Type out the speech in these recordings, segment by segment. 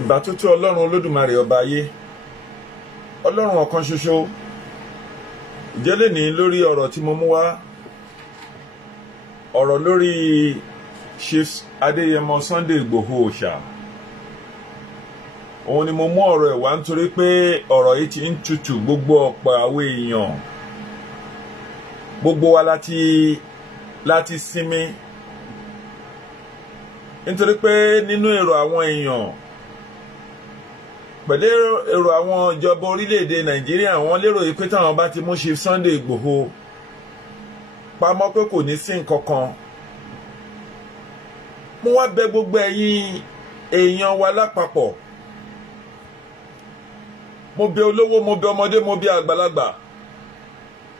ìbátútù ọlọ́run olódùmarè ọba ayé ọlọ́run ọ̀kan ṣoṣo ìjẹ́lẹ̀ ní lórí ọ̀rọ̀ tí mo mú wá ọ̀rọ̀ lórí Chief Adéyẹmọ Sunday Ìgbòho Òòṣà. Òun ni mo mú ọ̀rọ̀ ẹ̀ wá nítorí pé ọ̀rọ̀ yìí ti ń tutù gbogbo ọ̀pọ̀ àwọn èèyàn gbogbo wa láti sinmi nítorí pé nínú èrò àwọn èèyàn pẹ̀lú èrò àwọn ìjọba orílẹ̀-èdè Nàìjíríà wọ́n lérò yìí pé táwọn bá ti mú Chief Sunday Ìgbòho pamọ́ pé kò ní sí nǹkan kan. Mo wá bẹ̀ gbogbo ẹ̀yin èèyàn wa lápapọ̀, mo bẹ̀ olówó, mo bẹ̀ ọmọdé, mo bẹ̀ àgbàlagbà,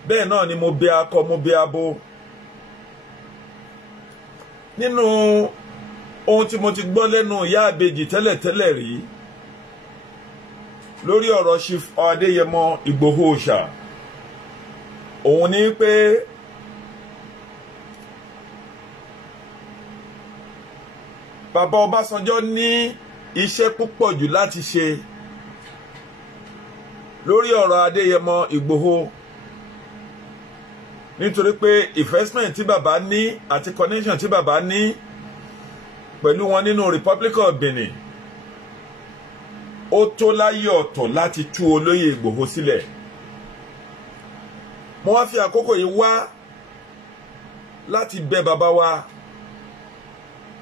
bẹ́ẹ̀ náà ni mo bẹ̀ akọ, mo bẹ̀ abo. Nínú ohun tí mo ti gbọ́ lẹ́nu ìyá àbèjì tẹ́lẹ̀tẹ́lẹ̀ rí lórí ọ̀rọ̀ Chief Adéyẹmọ Ìgbòho Òòṣà, òun ni pé bàbá Ọbásanjọ́ ní iṣẹ́ púpọ̀ jù láti ṣe lórí ọ̀rọ̀ Adéyẹmọ Ìgbòho nítorí pé investment tí bàbá ní àti connection tí bàbá ní pẹ̀lú wọn nínú Republic of Benin ó tó láyé ọ̀tọ̀ láti tú olóyè Ìgbòho sílẹ̀. Mo wá fi àkókò yìí wá láti bẹ̀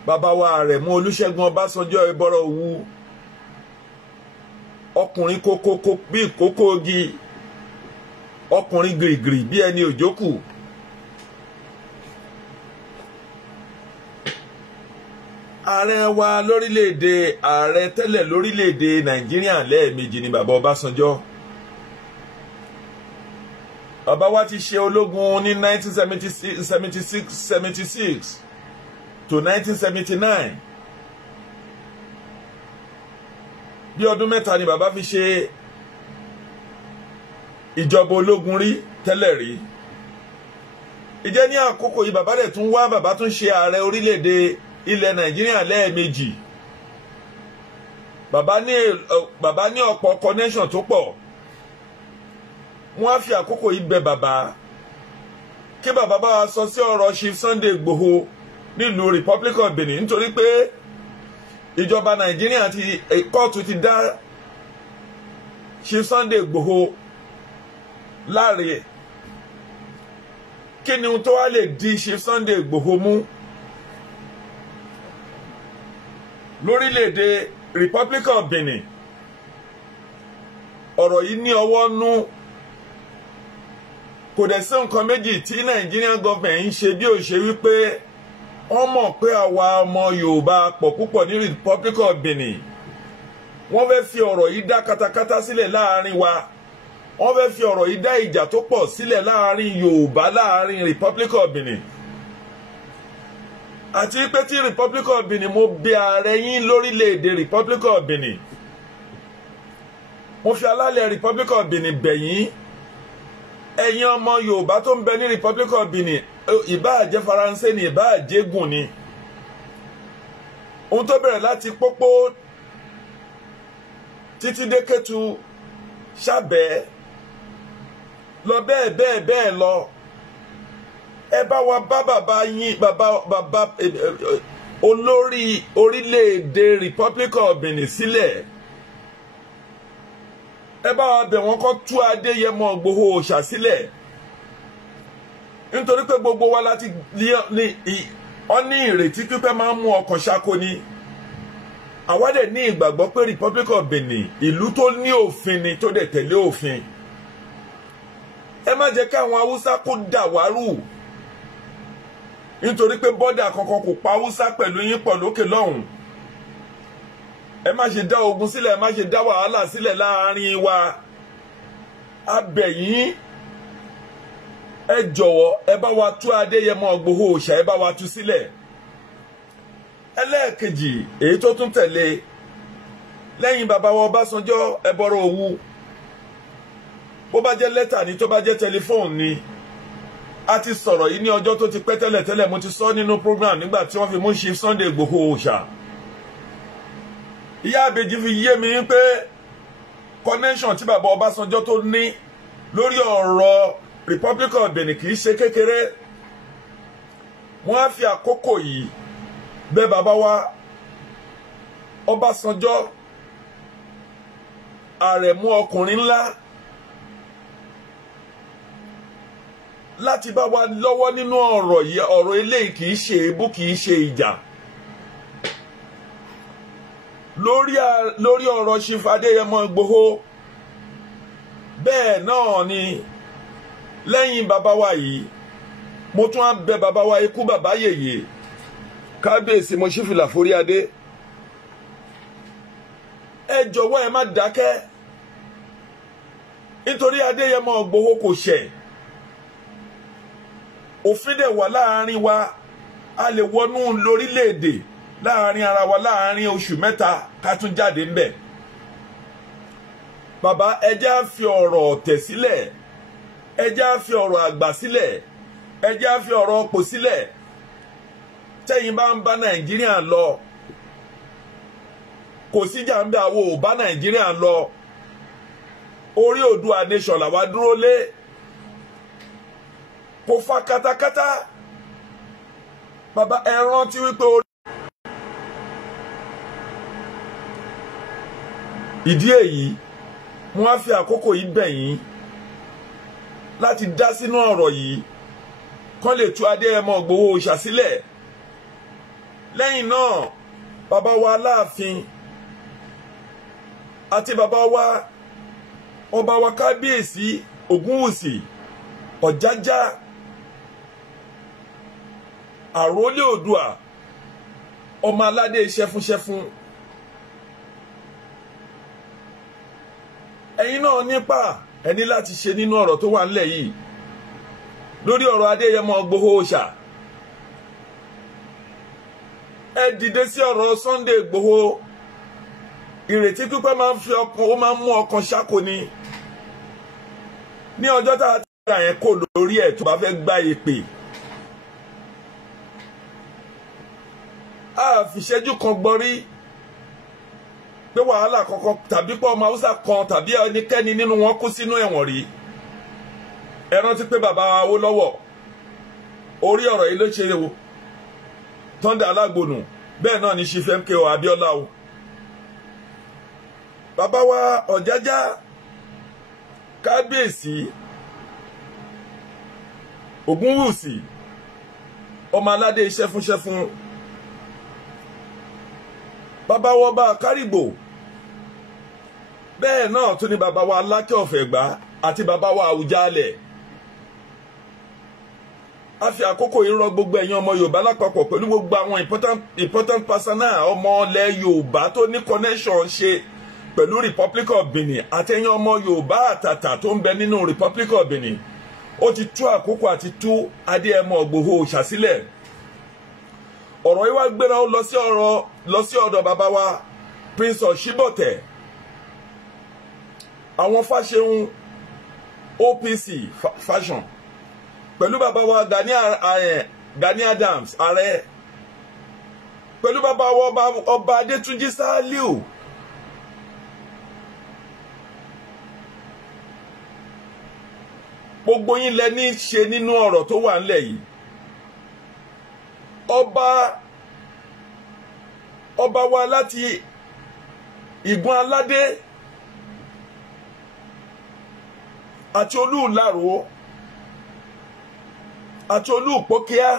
bàbá wa Àrẹ̀mú Olúṣẹ́gun Ọbásanjọ́ Ẹbọrọ Òwu, ọkùnrin kókókó bí ìkókó ogi, ọkùnrin gìrìgìrì bí ẹni òjókù. Ààrẹ wa lórílẹ̀-èdè ààrẹ tẹ́lẹ̀ lórílẹ̀-èdè Nàìjíríà lẹ́ẹ̀mejì ni bàbá Ọbásanjọ́. Bàbá wa ti ṣe ológun ní 1976 to 1979. Bí ọdún mẹ́ta ni bàbá fi ṣe ìjọba ológun rí tẹ́lẹ̀ rí. Ìjẹ́ ní àkókò yìí bàbá dẹ̀ tún wá, bàbá tún ṣe ààrẹ orílẹ̀-èdè ilẹ̀ Nàìjíríà lẹ́ẹ̀mejì. Bàbá ní ọ̀pọ̀ connection tó pọ̀. Wọ́n á fi àkókò yìí bẹ̀ bàbá kí bàbá bá wa sọ sí ọ̀rọ̀ Chief Sunday Ìgbòho nílùú Republic of Benin nítorí pé ìjọba Nàìjíríà ti kóòtù ti dá Chief Sunday Ìgbòho láre. Kí ni ohun tó wá lè di Chief Sunday Ìgbòho mú lórílẹ̀‐èdè Republic of Benin? Ọ̀rọ̀ yìí ní ọwọ́ nú. Kò dẹ̀ sí nǹkan méjì tí Nigerian government ń ṣe bí ó ṣe wípé wọ́n mọ̀ pé àwa ọmọ Yorùbá pọ̀ púpọ̀ ní Republic of Benin. Wọ́n fẹ́ fi ọ̀rọ̀ yìí dá katakata sílẹ̀ láàrin wa. Wọ́n fẹ́ fi ọ̀rọ̀ yìí dá ìjà tó pọ̀ sílẹ̀ láàrin Yorùbá láàrin Republic of Benin. Àti pé tí Republic of Benin, mo bẹ̀ ààrẹ yín lórílẹ̀‐èdè Republic of Benin, mo fi alálẹ̀ Republic of Benin bẹ̀ yín, ẹ̀yin ọmọ Yorùbá tó ń bẹ ní Republic of Benin, ìbáà jẹ́ Faransé ni ìbáà jẹ́ gùn ni, ohun tó bẹ̀rẹ̀ láti Pópó títí dé Kétu Ṣàbẹ́ lọ bẹ́ẹ̀ lọ. Ẹ bá wa bá bàbá yín, bàbá olórí orílẹ̀-èdè Republic of Benin sílẹ̀. Ẹ bá wa bẹ̀ wọ́n kó tú Adéyẹmọ Ìgbòho Òòṣà sílẹ̀. Nítorí pé gbogbo wa láti ní ìrètí pípẹ́ máa ń mú ọkàn ṣáko ni. Àwa dẹ̀ ní ìgbàgbọ́ pé Republic of Benin ìlú tó ní òfin ni, tó dẹ̀ tẹ̀lé òfin. Ẹ má jẹ́ kí àwọn Haúsá kó dàwárù nítorí pé bọ́dà kankan kò pa Haúsá pẹ̀lú yín pọ̀ lókè lọ́hùn. Ẹ má ṣe dá ogun sílẹ̀, ẹ má ṣe dá wàhálà sílẹ̀ láàrin wa. A bẹ̀ yín, ẹ jọ̀wọ́ ẹ bá wa tú Adéyẹmọ Ìgbòho Òòṣà, ẹ bá wa tú sílẹ̀. Ẹlẹ́ẹ̀kejì èyí tó tún tẹ̀lé lẹ́yìn bàbá wa Ọbásanjọ́ Ẹbọrọ Òwu, bó bá jẹ́ lẹ́tà ni tó bá jẹ́ tẹlifóònù ni, a ti sọ̀rọ̀ yìí ní ọjọ́ tó ti pẹ́ tẹ́lẹ̀, mo ti sọ nínú program nígbà tí wọ́n fi mú Chief Sunday Ìgbòho Òòṣà. ìyá àbèjì fi yé mi pé connection tí bàbá Ọbásanjọ́ tó ní lórí ọ̀rọ̀ Republic of Benin kì í ṣe kékeré. Wọ́n á fi àkókò yìí bẹ̀ bàbá wa Ọbásanjọ́, àrẹ̀mú ọkùnrin ńlá, láti bá wa lọ́wọ́ nínú ọ̀rọ̀ yìí. Ọ̀rọ̀ eléyìí kì í ṣe èébú, kì í ṣe ìjà. Lórí ọ̀rọ̀ Chief Adéyẹmọ Ìgbòho, bẹ́ẹ̀ náà ni lẹ́yìn bàbá wa yìí mo tún á bẹ̀ bàbá wa ikú bàbá yèyé kábíyèsí Moshood Foríadé, ẹ jọ̀wọ́ ẹ má dákẹ́, nítorí Adéyẹmọ Ìgbòho kò ṣẹ̀. Òfin dẹ̀ wà láàrin wa, a lè wọnú lórílẹ̀-èdè láàrin ara wa láàrin oṣù mẹ́ta ká tún jáde ńbẹ̀. Bàbá ẹ jẹ́ á fi ọ̀rọ̀ ọ̀tẹ̀ sílẹ̀, ẹ jẹ́ á fi ọ̀rọ̀ àgbà sílẹ̀, ẹ jẹ́ á fi ọ̀rọ̀ ọ̀pọ̀ sílẹ̀. Tẹ́yin bá ń bá Nàìjíríà lọ, kò síjà ń bẹ, àwọn ò bá Nàìjíríà lọ. Orí Oòduà nation làwa dúró lé, kò fa katakata. Bàbá ẹ rántí wípé ìdí èyí wọ́n á fi àkókò yìí bẹ̀ yín láti dá sínú ọ̀rọ̀ yìí kán lè tú Adéyẹmọ Ìgbòho Òòṣà sílẹ̀. Lẹ́yìn náà bàbá wa Aláàfin àti bàbá wa ọba wa kábíyèsí Ògúnwùsì Ọ̀jájá àrólé Oòduà ọmọ aládé ṣẹfúnṣẹfún, ẹ̀yin náà nípa ẹni láti ṣe nínú ọ̀rọ̀ tó wà nílẹ̀ yìí lórí ọ̀rọ̀ Adéyẹmọ Ìgbòho Òòṣà. Ẹ dìde sí ọ̀rọ̀ Sunday Ìgbòho. Ìrètí pípẹ́ máa ń fi ọkàn, ó máa ń mú ọkàn ṣáko ni. Ní ọjọ́ tá a ti ra yẹn kò lórí ẹ̀ tó bá fẹ́ gbá èpè, a fi ìṣẹ́jú kan gbọ́ rí pé wàhálà kankan tàbí pé ọmọ Haúsá kan tàbí ẹnikẹ́ni nínú wọn kú sínú ẹ̀wọ̀n rí. Ẹ rántí pé bàbá Awólọ́wọ̀ orí ọ̀rọ̀ yìí ló ṣe o Thunder Alágbònù, bẹ́ẹ̀ náà ni Chief MKO Abíọ́lá o. Bàbá wa Ọ̀jájá kábíyèsí Ògúnwùsì ọmọ aládé ṣẹfúnṣẹfún, bàbá wa Ọba Kárìgbò, bẹ́ẹ̀ náà tún ni bàbá wa Aláké of Ẹ̀gbá àti bàbá wa Àwùjalẹ̀. A fi àkókò yìí rọ gbogbo ẹ̀yin ọmọ Yorùbá lápapọ̀ pẹ̀lú gbogbo àwọn important personnel ọmọ ilẹ̀ Yorùbá tó ní connection ṣe pẹ̀lú Republic of Benin àtẹ̀yin ọmọ Yorùbá àtàtà tó ń bẹ nínú Republic of Benin. Ó ti tú àkókò àti tú Adéyẹmọ Ìgbòho Òòṣà sílẹ̀. Ọ̀rọ̀ yìí wá gbéra ó lọ sí ọ̀dọ̀ bàbá wa Prince Ọ̀ṣíbọ̀tẹ̀, àwọn Fáṣẹ̀hùn OPC fashion pẹ̀lú bàbá wa Gani Adams ààrẹ, pẹ̀lú bàbá wa ọba Adétúnjí Sàlíù. Gbogbo yín lẹ ní ṣe nínú ọ̀rọ̀ tó wà nílẹ̀ yìí. Ọba wa láti Ìgún Aládé àti Olúùlárò àti Olúùpókíá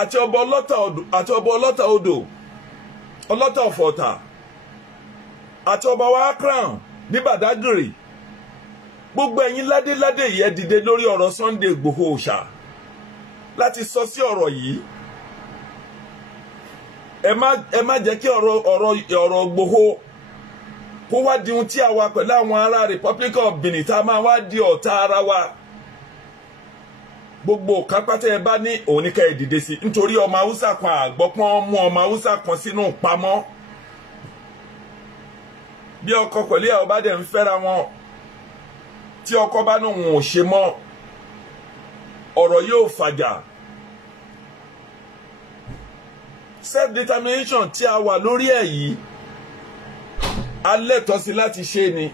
àti ọba Ọlọ́tà Odò, Ọlọ́tà Ọ̀fọ̀tà àti ọba wa Akran ní Bàdágìrì. Gbogbo ẹ̀yin ládéládé yìí ẹ dìde lórí ọ̀rọ̀ Sunday Ìgbòho Òòṣà láti sọ sí ọ̀rọ̀ yìí. Ẹ má jẹ́ kí ọ̀rọ̀ Ìgbòho kó wá di ohun tí a wà pẹ̀lú àwọn ará Republic of Benin tá a máa wá di ọ̀tá ara wa. Gbogbo kápátá ẹ bá ní òun ní ká ẹ dìde sí, nítorí ọmọ Haúsá kan àgbọ́pọ́n mú ọmọ Haúsá kan sínú pamọ́. Bí ọkọ pẹ̀lú ìyàwó bá dẹ̀ ń fẹ́ra wọn, tí ọkọ bá ní òun ò ṣe mọ́, ọ̀rọ̀ yóò fàjà. self determination tí a wà lórí ẹ̀ yìí a lẹ́tọ̀ọ́ sí láti ṣe ni,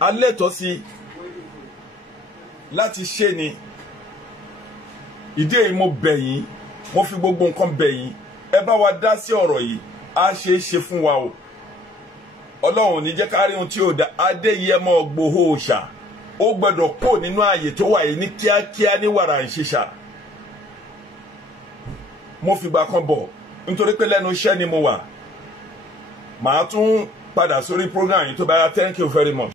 a lẹ́tọ̀ọ́ sí láti ṣe ni. Ìdí èyí mo bẹ̀ yín, mo fi gbogbo nǹkan bẹ̀ yín, ẹ bá wa dá sí ọ̀rọ̀ yìí, á ṣe é ṣe fún wa o. Ọlọ́run ní jẹ́ ká rí ohun tí ó dá. Adéyẹmọ Ìgbòho Òòṣà ó gbọ́dọ̀ kó nínú ààyè tó wà yìí ní kíákíá ní wàrà ìṣiṣà. Mo fìgbà kan bọ̀ nítorí pé lẹ́nu iṣẹ́ ni mo wà. Màá tún padà sórí program yìí tó bá yá. Thank you very much.